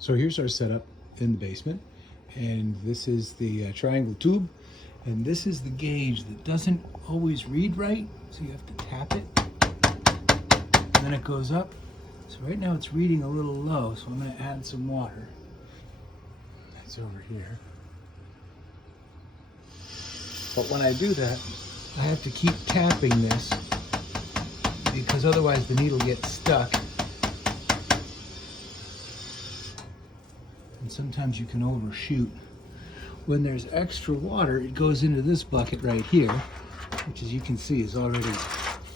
So here's our setup in the basement, and this is the triangle tube, and this is the gauge that doesn't always read right, so you have to tap it, and then it goes up. So right now it's reading a little low, so I'm going to add some water. That's over here. But when I do that, I have to keep tapping this because otherwise the needle gets stuck. And sometimes you can overshoot. When there's extra water, it goes into this bucket right here, which as you can see is already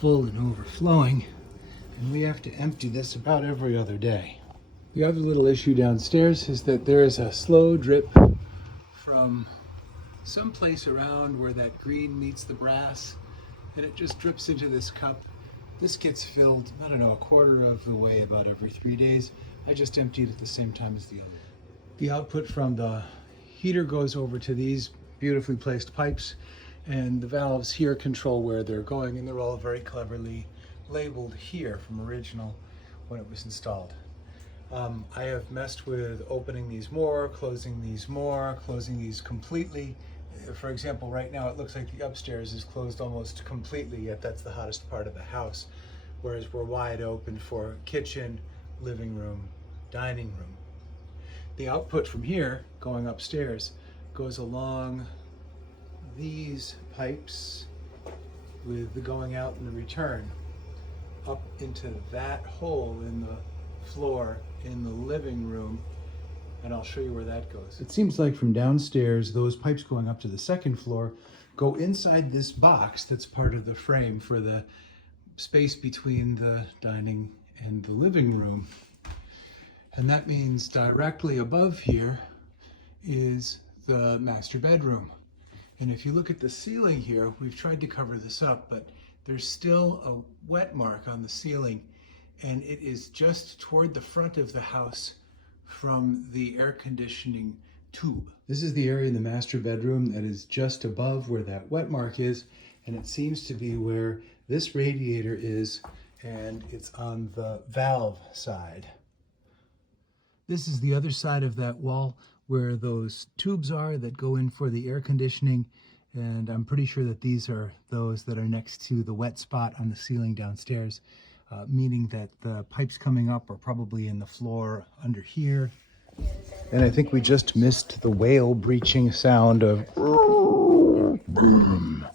full and overflowing. And we have to empty this about every other day. The other little issue downstairs is that there is a slow drip from someplace around where that green meets the brass, and it just drips into this cup. This gets filled, I don't know, a quarter of the way about every 3 days. I just empty it at the same time as the other. The output from the heater goes over to these beautifully placed pipes, and the valves here control where they're going, and they're all very cleverly labeled here from original when it was installed. I have messed with opening these more, closing these completely. For example, right now it looks like the upstairs is closed almost completely, yet that's the hottest part of the house, whereas we're wide open for kitchen, living room, dining room. The output from here, going upstairs, goes along these pipes with the going out and the return up into that hole in the floor in the living room, and I'll show you where that goes. It seems like from downstairs, those pipes going up to the second floor go inside this box that's part of the frame for the space between the dining and the living room. And that means directly above here is the master bedroom. And if you look at the ceiling here, we've tried to cover this up, but there's still a wet mark on the ceiling, and it is just toward the front of the house from the air conditioning tube. This is the area in the master bedroom that is just above where that wet mark is, and it seems to be where this radiator is, and it's on the valve side. This is the other side of that wall where those tubes are that go in for the air conditioning, and I'm pretty sure that these are those that are next to the wet spot on the ceiling downstairs, meaning that the pipes coming up are probably in the floor under here. And I think we just missed the whale breaching sound of boom.